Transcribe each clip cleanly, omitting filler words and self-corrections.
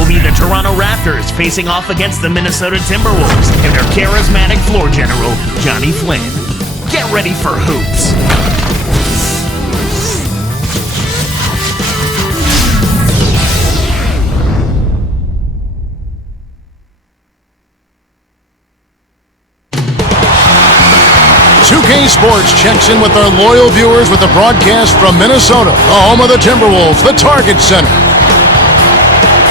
it'll be the Toronto Raptors facing off against the Minnesota Timberwolves and their charismatic floor general, Johnny Flynn. Get ready for hoops. Sports checks in with our loyal viewers with a broadcast from Minnesota, the home of the Timberwolves, the Target Center.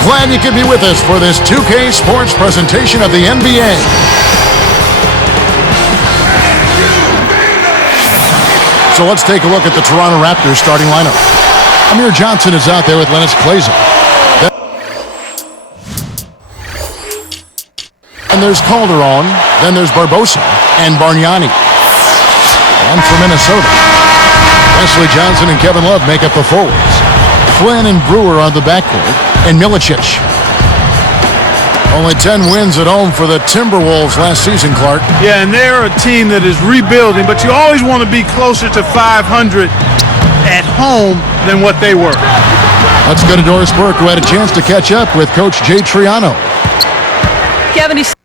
Glad you could be with us for this 2K Sports presentation of the NBA. So let's take a look at the Toronto Raptors starting lineup. Amir Johnson is out there with Lennox Klaysen. And there's Calderon, then there's Barbosa and Bargnani. And for Minnesota, Wesley Johnson and Kevin Love make up the forwards. Flynn and Brewer on the backcourt, and Milicic. Only 10 wins at home for the Timberwolves last season, Clark. Yeah, and they're a team that is rebuilding, but you always want to be closer to 500 at home than what they were. Let's go to Doris Burke, who had a chance to catch up with Coach Jay Triano. Kevin, he's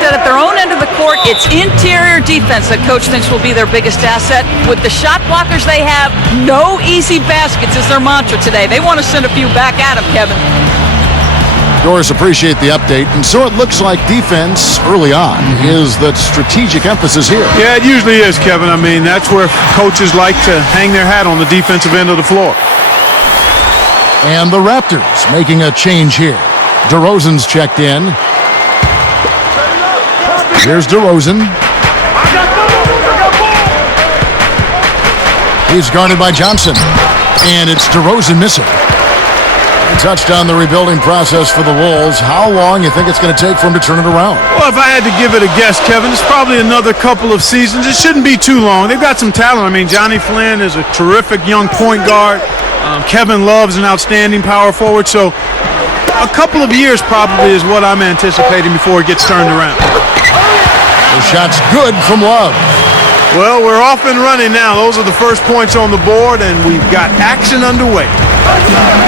at their own end of the court. It's interior defense that coach thinks will be their biggest asset. With the shot blockers they have, no easy baskets is their mantra today. They want to send a few back at them, Kevin. Doris, appreciate the update. And so it looks like defense early on is the strategic emphasis here. Yeah, it usually is, Kevin. I mean, that's where coaches like to hang their hat on the defensive end of the floor. And the Raptors making a change here. DeRozan's checked in. Here's DeRozan. He's guarded by Johnson. And it's DeRozan missing. He touched on the rebuilding process for the Wolves. How long you think it's going to take for him to turn it around? Well, if I had to give it a guess, Kevin, it's probably another couple of seasons. It shouldn't be too long. They've got some talent. I mean, Johnny Flynn is a terrific young point guard. Kevin Love's an outstanding power forward. So a couple of years probably is what I'm anticipating before it gets turned around. The shot's good from Love. Well, we're off and running now. Those are the first points on the board, and we've got action underway.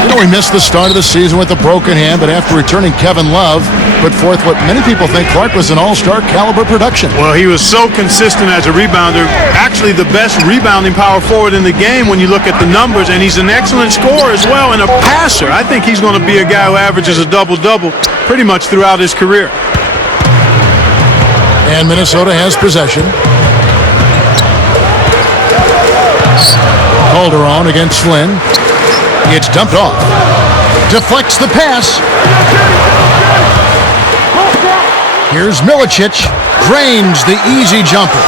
You know, he missed the start of the season with a broken hand, but after returning, Kevin Love put forth what many people think Clark was an all-star caliber production. Well, he was so consistent as a rebounder, actually the best rebounding power forward in the game when you look at the numbers, and he's an excellent scorer as well and a passer. I think he's going to be a guy who averages a double-double pretty much throughout his career. And Minnesota has possession. Calderon against Flynn. It's dumped off. Deflects the pass. Here's Milicic. Drains the easy jumper.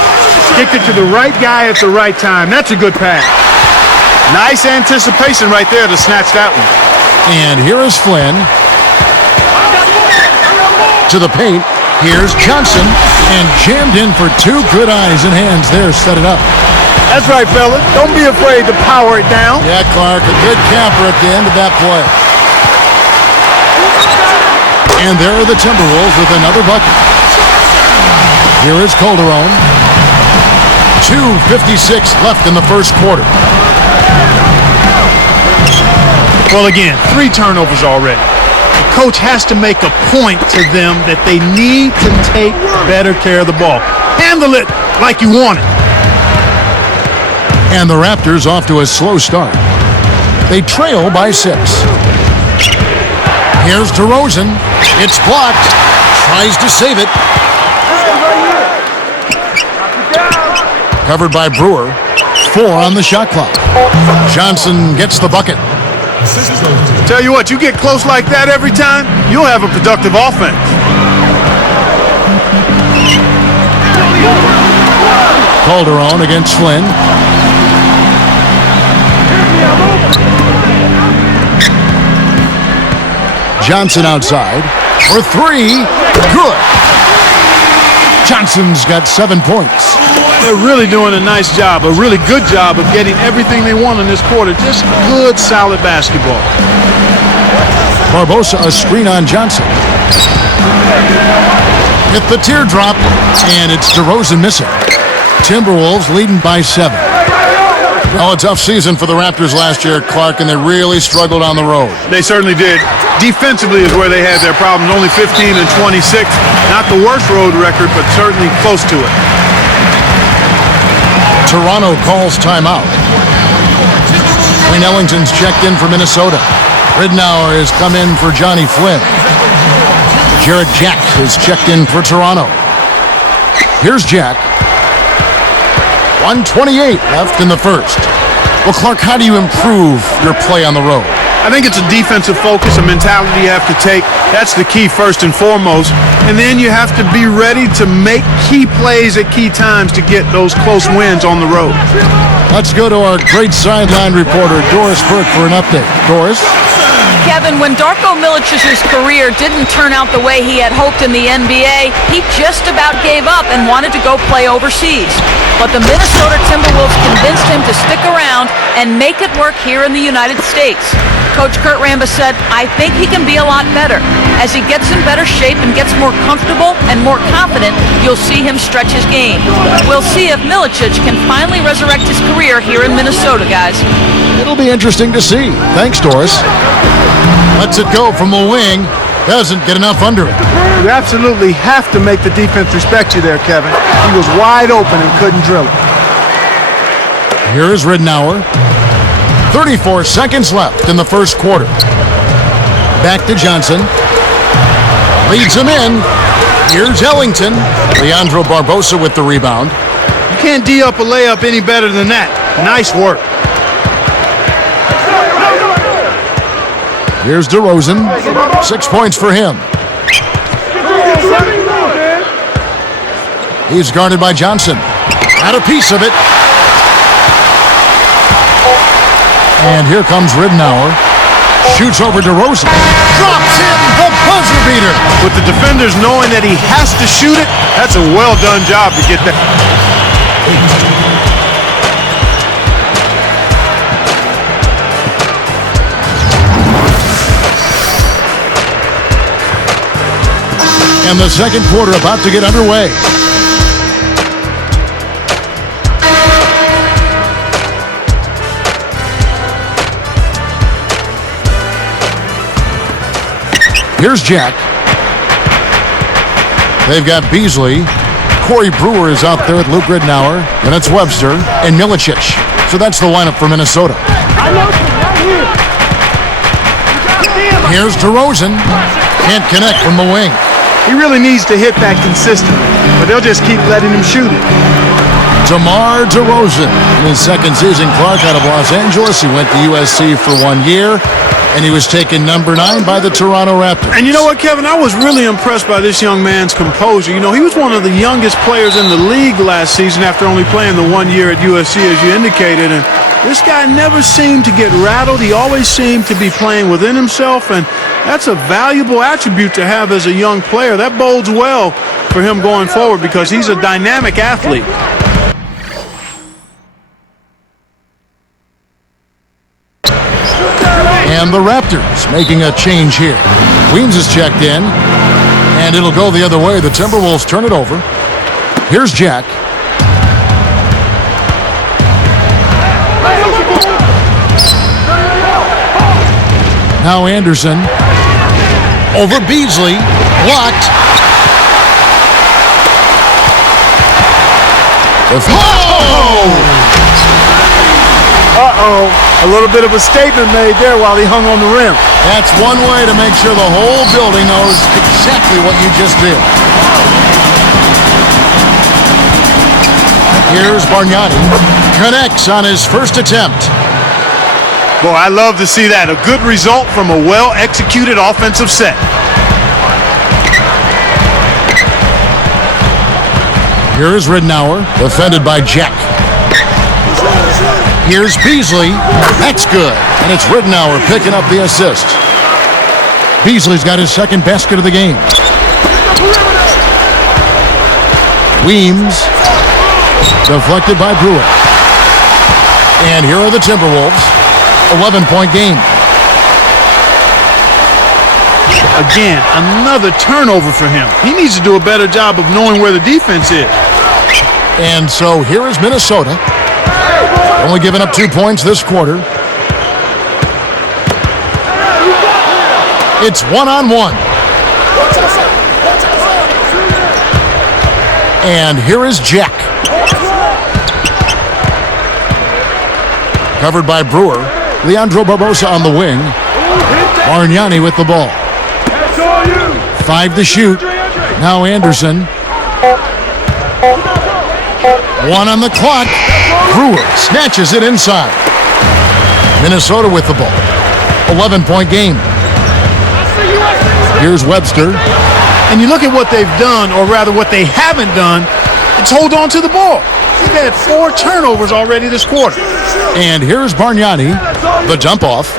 Kick it to the right guy at the right time. That's a good pass. Nice anticipation right there to snatch that one. And here is Flynn. To the paint. Here's Johnson. And jammed in for two good eyes and hands there. Set it up. That's right, fella. Don't be afraid to power it down. Yeah, Clark, a good camper at the end of that play. And there are the Timberwolves with another bucket. Here is Calderon. 2:56 left in the first quarter. Well, again, 3 turnovers already. The coach has to make a point to them that they need to take better care of the ball. Handle it like you want it. And the Raptors off to a slow start. They trail by 6. Here's DeRozan. It's blocked. Tries to save it. Covered by Brewer. 4 on the shot clock. Johnson gets the bucket. Tell you what, you get close like that every time, you'll have a productive offense. Calderon against Flynn. Johnson outside for 3. Good. Johnson's got 7 points. They're really doing a nice job, a really good job of getting everything they want in this quarter. Just good, solid basketball. Barbosa, a screen on Johnson. Hit the teardrop, and it's DeRozan missing. Timberwolves leading by 7. Well, a tough season for the Raptors last year, Clark, and they really struggled on the road. They certainly did. Defensively is where they had their problems. Only 15 and 26. Not the worst road record, but certainly close to it. Toronto calls timeout. Wayne Ellington's checked in for Minnesota. Ridnour has come in for Johnny Flynn. Jarrett Jack is checked in for Toronto. Here's Jack. 1:28 left in the first. Well, Clark, how do you improve your play on the road? I think it's a defensive focus, a mentality you have to take. That's the key first and foremost. And then you have to be ready to make key plays at key times to get those close wins on the road. Let's go to our great sideline reporter, Doris Burke, for an update. Doris? Kevin, when Darko Milicic's career didn't turn out the way he had hoped in the NBA, he just about gave up and wanted to go play overseas. But the Minnesota Timberwolves convinced him to stick around and make it work here in the United States. Coach Kurt Rambis said, I think he can be a lot better. As he gets in better shape and gets more comfortable and more confident, you'll see him stretch his game. We'll see if Milicic can finally resurrect his career here in Minnesota, guys. It'll be interesting to see. Thanks, Doris. Lets it go from the wing. Doesn't get enough under it. You absolutely have to make the defense respect you there, Kevin. He was wide open and couldn't drill it. Here's Ridnour. 34 seconds left in the first quarter. Back to Johnson. Leads him in. Here's Ellington. Leandro Barbosa with the rebound. You can't D up a layup any better than that. Nice work. Here's DeRozan. 6 points for him. He's guarded by Johnson. Got a piece of it. And here comes Ridnour. Shoots over DeRozan. Drops in the buzzer beater. With the defenders knowing that he has to shoot it, that's a well-done job to get that. And the second quarter about to get underway. Here's Jack. They've got Beasley. Corey Brewer is out there with Luke Ridnour. And it's Webster and Milicic. So that's the lineup for Minnesota. Here's DeRozan. Can't connect from the wing. He really needs to hit that consistently, but they'll just keep letting him shoot it. DeMar DeRozan in his second season. Clark out of Los Angeles. He went to USC for 1 year. And he was taken number 9 by the Toronto Raptors. And you know what, Kevin? I was really impressed by this young man's composure. You know, he was one of the youngest players in the league last season after only playing the 1 year at USC, as you indicated. And this guy never seemed to get rattled. He always seemed to be playing within himself. And that's a valuable attribute to have as a young player. That bodes well for him going forward because he's a dynamic athlete. And the Raptors making a change here. Weems is checked in, and it'll go the other way. The Timberwolves turn it over. Here's Jack. Now Anderson. Over Beasley. Blocked. Uh-oh. A little bit of a statement made there while he hung on the rim. That's one way to make sure the whole building knows exactly what you just did. Here's Bargnani. Connects on his first attempt. Boy, I love to see that. A good result from a well-executed offensive set. Here's Ridnour, defended by Jack. Here's Beasley. That's good. And it's Ridnour picking up the assist. Beasley's got his second basket of the game. Weems. Deflected by Brewer. And here are the Timberwolves. 11-point game. Again, another turnover for him. He needs to do a better job of knowing where the defense is. And so here is Minnesota. Only giving up 2 points this quarter. It's one-on-one. And here is Jack. Covered by Brewer. Leandro Barbosa on the wing. Bargnani with the ball. 5 to shoot. Now Anderson. 1 on the clock. Brewer snatches it inside. Minnesota with the ball. 11-point game. Here's Webster. And you look at what they've done, or rather what they haven't done, it's hold on to the ball. They've had 4 turnovers already this quarter. And here's Bargnani. The dump off.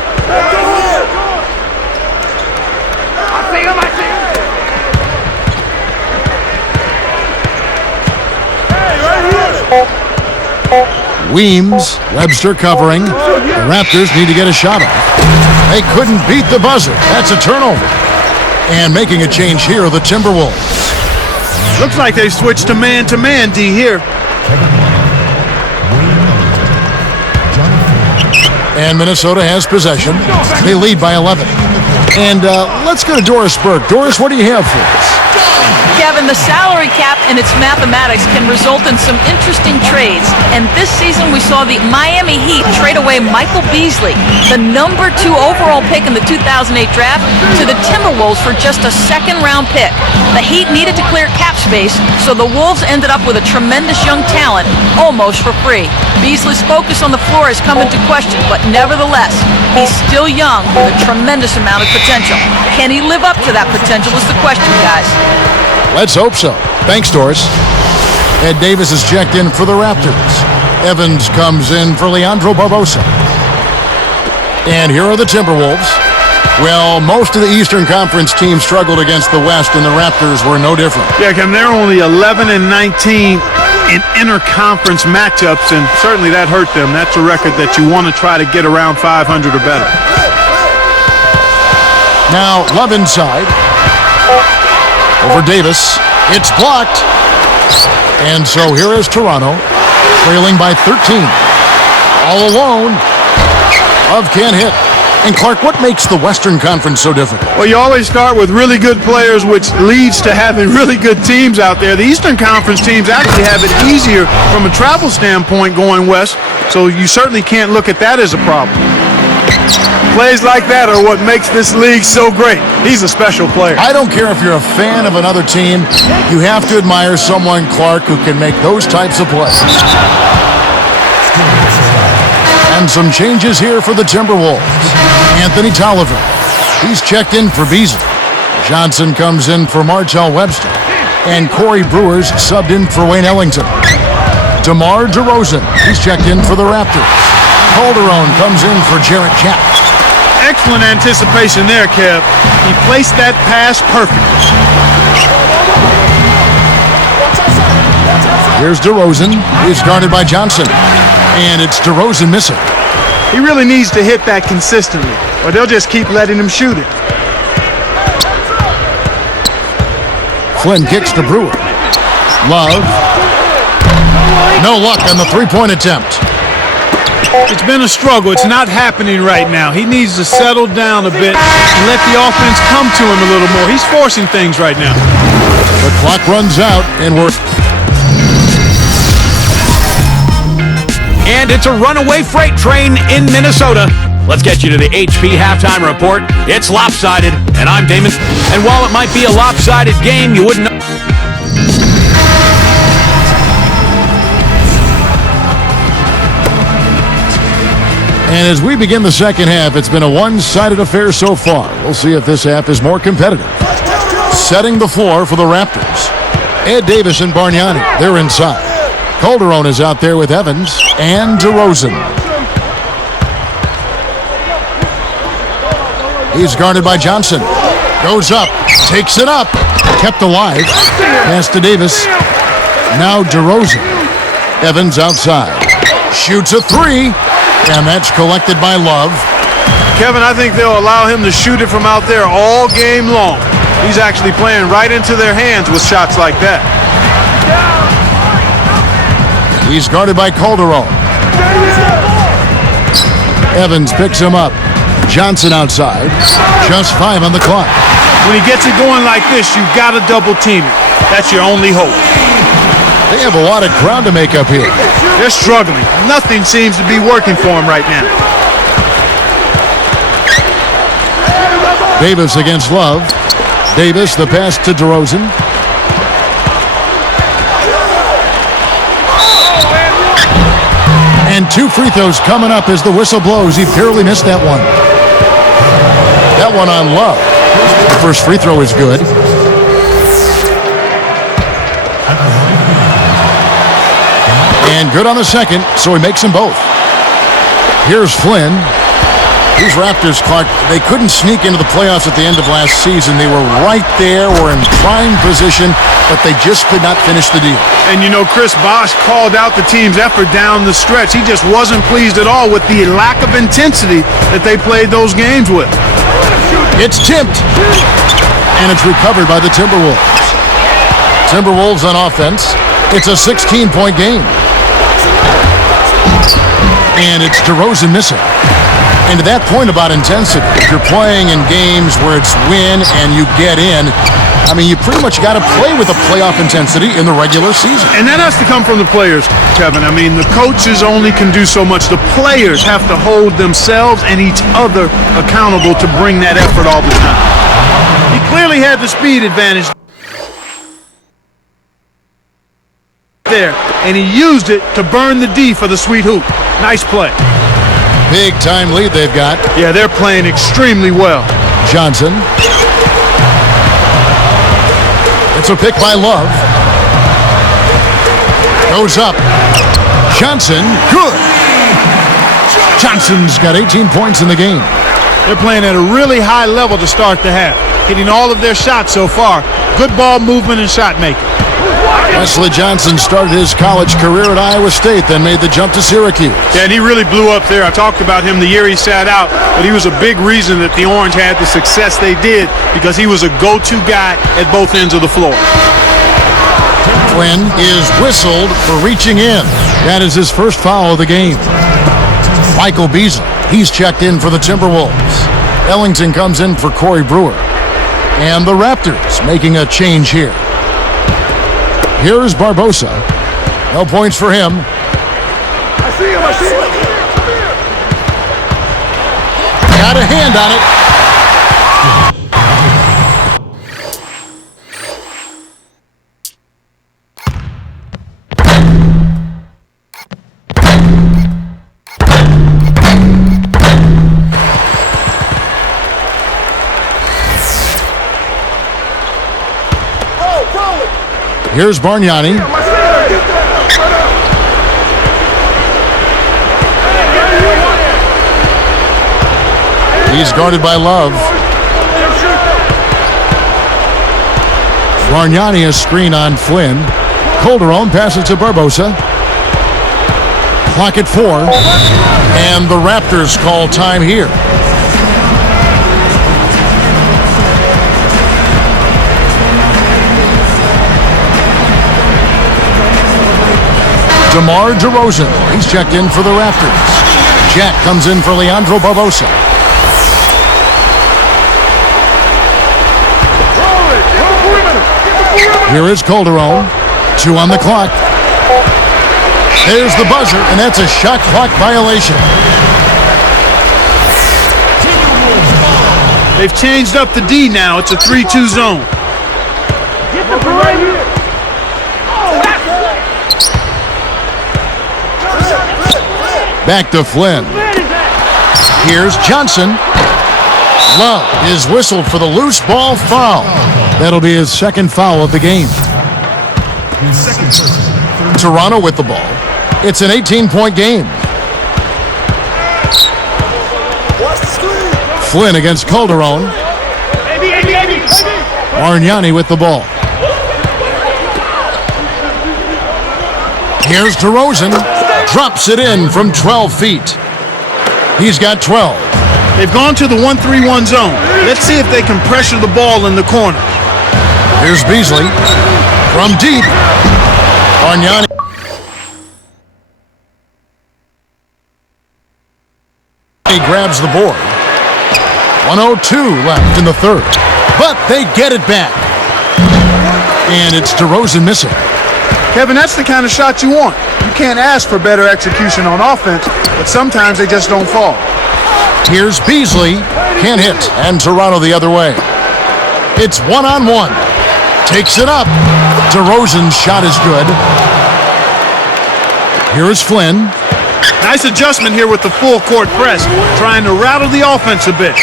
Weems, Webster covering. The Raptors need to get a shot off. They couldn't beat the buzzer. That's a turnover. And making a change here are the Timberwolves. Looks like they switched to man, D, here. And Minnesota has possession. They lead by 11. And let's go to Doris Burke. Doris, what do you have for us? Kevin, the salary cap and its mathematics can result in some interesting trades. And this season we saw the Miami Heat trade away Michael Beasley, the number 2 overall pick in the 2008 draft, to the Timberwolves for just a second-round pick. The Heat needed to clear cap space, so the Wolves ended up with a tremendous young talent almost for free. Beasley's focus on the floor has come into question, but nevertheless, he's still young with a tremendous amount of potential. Can he live up to that potential is the question, guys. Let's hope so. Thanks, Doris. Ed Davis is checked in for the Raptors. Evans comes in for Leandro Barbosa. And here are the Timberwolves. Well, most of the Eastern Conference teams struggled against the West, and the Raptors were no different. Yeah, Kevin, they're only 11 and 19 in interconference matchups, and certainly that hurt them. That's a record that you want to try to get around 500 or better. Now, Love inside. Over Davis. It's blocked. And so here is Toronto, trailing by 13. All alone. Love can't hit. And Clark, what makes the Western Conference so difficult? Well, you always start with really good players, which leads to having really good teams out there. The Eastern Conference teams actually have it easier from a travel standpoint going west, so you certainly can't look at that as a problem. Plays like that are what makes this league so great. He's a special player. I don't care if you're a fan of another team. You have to admire someone, Clark, who can make those types of plays. And some changes here for the Timberwolves. Anthony Tolliver. He's checked in for Beasley. Johnson comes in for Martell Webster. And Corey Brewer's subbed in for Wayne Ellington. DeMar DeRozan. He's checked in for the Raptors. Calderon comes in for Jarrett Jack. Excellent anticipation there, Kev. He placed that pass perfectly. Here's DeRozan. He's guarded by Johnson. And it's DeRozan missing. He really needs to hit that consistently, or they'll just keep letting him shoot it. Flynn kicks to Brewer. Love. No luck on the three-point attempt. It's been a struggle. It's not happening right now. He needs to settle down a bit and let the offense come to him a little more. He's forcing things right now. The clock runs out, and we're... And it's a runaway freight train in Minnesota. Let's get you to the HP halftime report. It's lopsided, and I'm Damon. And while it might be a lopsided game, you wouldn't know. And as we begin the second half, it's been a one-sided affair so far. We'll see if this half is more competitive. Setting the floor for the Raptors. Ed Davis and Bargnani, they're inside. Calderon is out there with Evans and DeRozan. He's guarded by Johnson. Goes up, takes it up, kept alive. Pass to Davis. Now DeRozan. Evans outside. Shoots a three. And that's collected by Love. Kevin, I think they'll allow him to shoot it from out there all game long. He's actually playing right into their hands with shots like that. He's guarded by Calderon. Evans picks him up. Johnson outside. Just 5 on the clock. When he gets it going like this, you've got to double team it. That's your only hope. They have a lot of ground to make up here. They're struggling. Nothing seems to be working for them right now. Davis against Love. Davis, the pass to DeRozan. And 2 free throws coming up as the whistle blows. He barely missed that one. That one on Love. The first free throw is good. And good on the second, so he makes them both. Here's Flynn. These Raptors, Clark, they couldn't sneak into the playoffs at the end of last season. They were right there, were in prime position, but they just could not finish the deal. And you know, Chris Bosh called out the team's effort down the stretch. He just wasn't pleased at all with the lack of intensity that they played those games with. It's tipped, and it's recovered by the Timberwolves. Timberwolves on offense. It's a 16-point game. And it's DeRozan missing. And to that point about intensity, if you're playing in games where it's win and you get in, I mean, you pretty much got to play with a playoff intensity in the regular season. And that has to come from the players, Kevin. I mean, the coaches only can do so much. The players have to hold themselves and each other accountable to bring that effort all the time. He clearly had the speed advantage there, and he used it to burn the D for the sweet hoop. Nice play. Big time lead they've got. Yeah, they're playing extremely well. Johnson. It's a pick by Love. Goes up. Johnson, good. Johnson's got 18 points in the game. They're playing at a really high level to start the half, hitting all of their shots so far. Good ball movement and shot making. Wesley Johnson started his college career at Iowa State, then made the jump to Syracuse. Yeah, and he really blew up there. I talked about him the year he sat out, but he was a big reason that the Orange had the success they did because he was a go-to guy at both ends of the floor. Flynn is whistled for reaching in. That is his first foul of the game. Michael Beasley, he's checked in for the Timberwolves. Ellington comes in for Corey Brewer. And the Raptors making a change here. Here's Barbosa. No points for him. I see him. Got a hand on it. Here's Bargnani. He's guarded by Love. Bargnani a screen on Flynn. Calderon passes to Barbosa. Clock at 4. And the Raptors call time here. DeMar DeRozan, he's checked in for the Raptors. Jack comes in for Leandro Barbosa. Here is Calderon. 2 on the clock. There's the buzzer, and that's a shot clock violation. They've changed up the D now. It's a 3-2 zone. Get the ball right here. Back to Flynn. Here's Johnson. Love is whistled for the loose ball foul. That'll be his second foul of the game. Toronto with the ball. It's an 18-point game. Flynn against Calderon. Bargnani with the ball. Here's DeRozan. Drops it in from 12 feet. He's got 12. They've gone to the 1-3-1 zone. Let's see if they can pressure the ball in the corner. Here's Beasley. From deep. Bargnani. He grabs the board. 1:02 left in the third. But they get it back. And it's DeRozan missing. Kevin, that's the kind of shot you want. You can't ask for better execution on offense, but sometimes they just don't fall. Here's Beasley. Can't hit. And Toronto the other way. It's 1-on-1. Takes it up. DeRozan's shot is good. Here is Flynn. Nice adjustment here with the full court press, trying to rattle the offense a bit.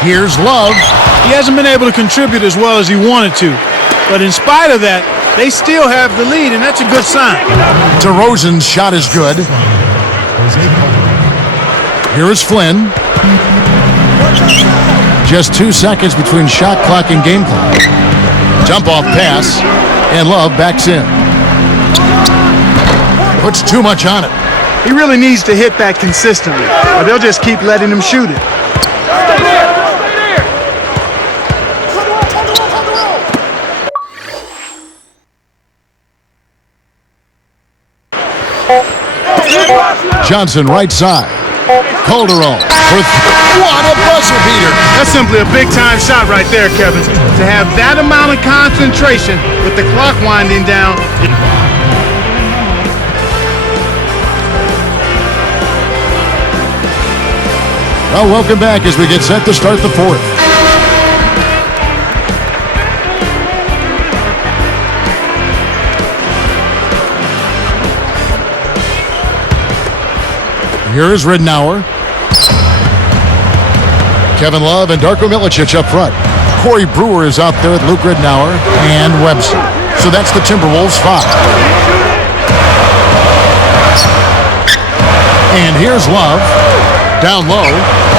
Here's Love. He hasn't been able to contribute as well as he wanted to, but in spite of that, they still have the lead, and that's a good sign. DeRozan's shot is good. Here is Flynn. Just 2 seconds between shot clock and game clock. Jump off pass, and Love backs in. Puts too much on it. He really needs to hit that consistently, or they'll just keep letting him shoot it. Johnson right side. Calderon for what a buzzer beater. That's simply a big-time shot right there, Kevin. To have that amount of concentration with the clock winding down. Well, welcome back as we get set to start the fourth. Here is Ridnour. Kevin Love and Darko Milicic up front. Corey Brewer is out there with Luke Ridnour and Webster. So that's the Timberwolves 5. And here's Love. Down low.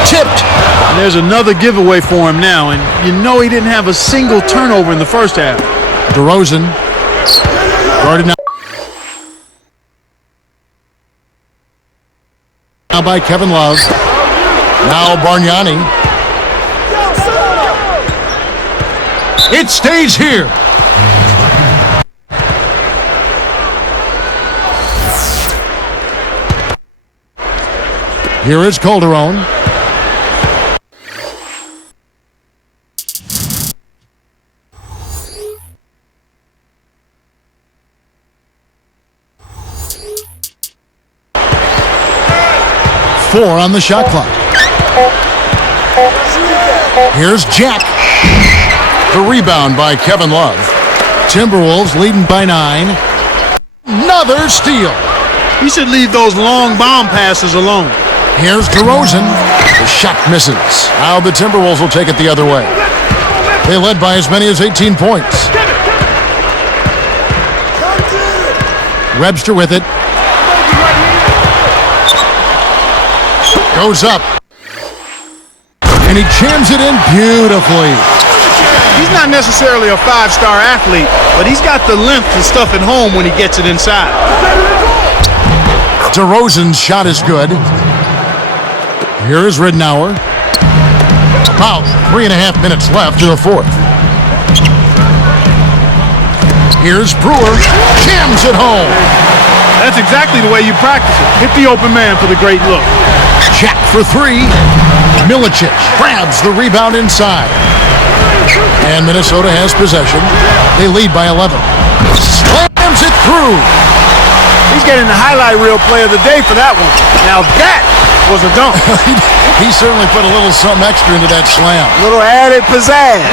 Tipped. And there's another giveaway for him now, and you know he didn't have a single turnover in the first half. DeRozan. Guarded now by Kevin Love. Now Bargnani. It stays here. Here is Calderon. Four on the shot clock. Here's Jack. The rebound by Kevin Love. Timberwolves leading by 9. Another steal. He should leave those long bomb passes alone. Here's DeRozan. The shot misses. Now the Timberwolves will take it the other way. They led by as many as 18 points. Webster with it. Goes up. And he jams it in beautifully. He's not necessarily a 5-star athlete, but he's got the length to stuff it home when he gets it inside. DeRozan's shot is good. Here is Ridnour. About 3.5 minutes left to the fourth. Here's Brewer. Jams it home. That's exactly the way you practice it. Hit the open man for the great look. Jack for 3. Milicic grabs the rebound inside. And Minnesota has possession. They lead by 11. Slams it through. He's getting the highlight reel play of the day for that one. Now that was a dunk. He certainly put a little something extra into that slam. A little added pizzazz.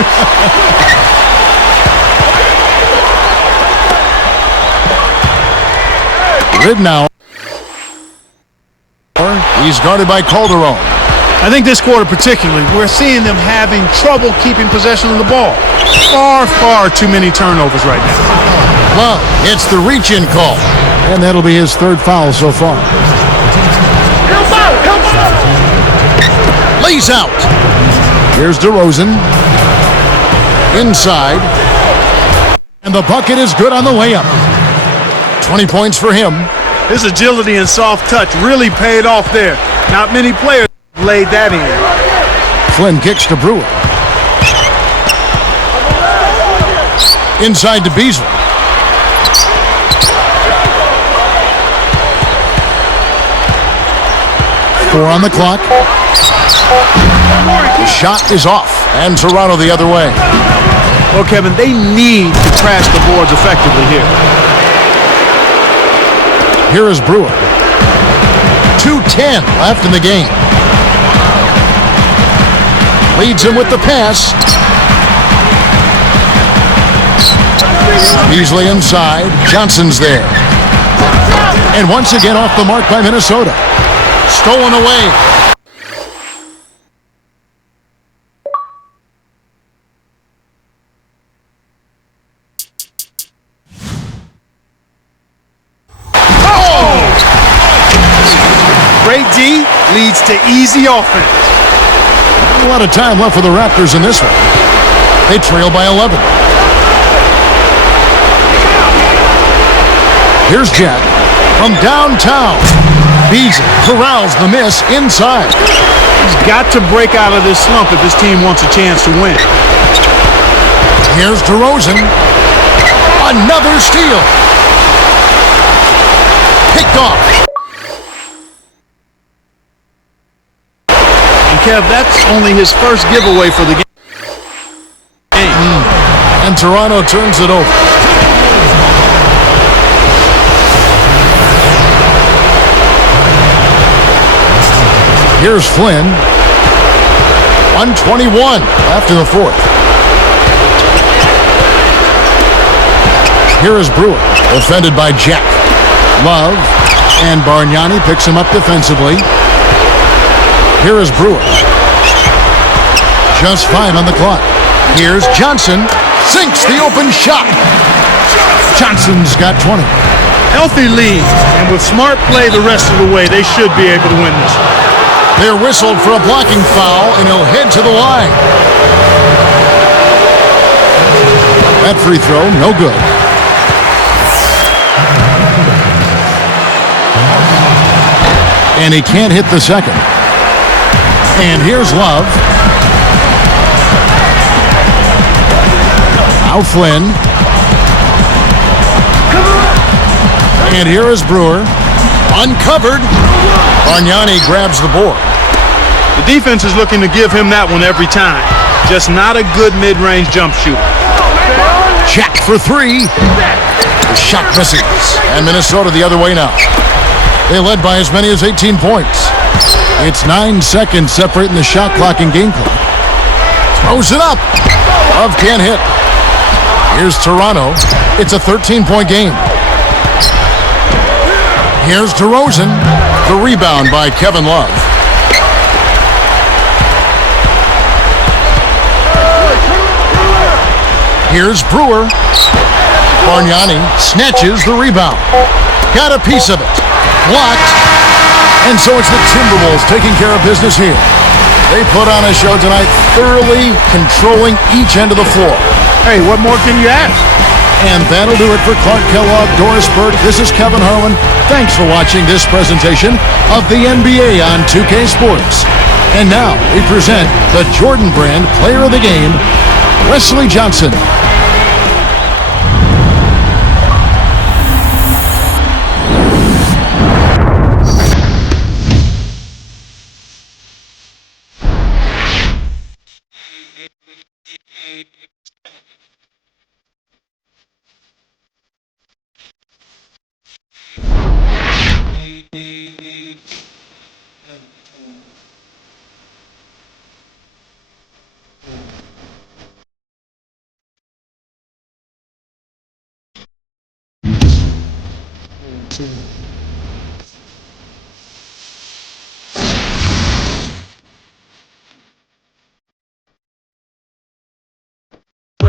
Ridnour. He's guarded by Calderon. I think this quarter particularly, we're seeing them having trouble keeping possession of the ball. Far too many turnovers right now. Love hits the reach-in call. And that'll be his third foul so far. Lays out. Here's DeRozan. Inside. And the bucket is good on the layup. 20 points for him. His agility and soft touch really paid off there. Not many players laid that in. Flynn kicks to Brewer. Inside to Beasley. Four on the clock. The shot is off, and Toronto the other way. Well, Kevin, they need to crash the boards effectively here. Here is Brewer. 2:10 left in the game. Leads him with the pass. Beasley inside. Johnson's there. And once again off the mark by Minnesota. Stolen away. Great D leads to easy offense. A lot of time left for the Raptors in this one. They trail by 11. Here's Jack from downtown. Beasley corrals the miss inside. He's got to break out of this slump if his team wants a chance to win. Here's DeRozan. Another steal. Picked off. And Kev, that's only his first giveaway for the game. And Toronto turns it over. Here's Flynn. 1:21 after the fourth. Here is Brewer, defended by Jack. Love, and Bargnani picks him up defensively. Here is Brewer. Just 5 on the clock. Here's Johnson. Sinks the open shot. Johnson's got 20. Healthy lead, and with smart play the rest of the way, they should be able to win this. They're whistled for a blocking foul, and he'll head to the line. That free throw, no good. And he can't hit the second. And here's Love. Now Flynn. And here is Brewer. Uncovered. Bargnani grabs the board. The defense is looking to give him that one every time. Just not a good mid-range jump shooter. Jack for 3. The shot misses. And Minnesota the other way now. They led by as many as 18 points. It's 9 seconds separating the shot clock and game clock. Throws it up. Love can't hit. Here's Toronto. It's a 13-point game. Here's DeRozan. The rebound by Kevin Love. Here's Brewer. Bargnani snatches the rebound. Got a piece of it. Blocked. And so it's the Timberwolves taking care of business here. They put on a show tonight, thoroughly controlling each end of the floor. Hey, what more can you ask? And that'll do it for Clark Kellogg, Doris Burke. This is Kevin Harlan. Thanks for watching this presentation of the NBA on 2K Sports. And now we present the Jordan Brand Player of the Game, Wesley Johnson.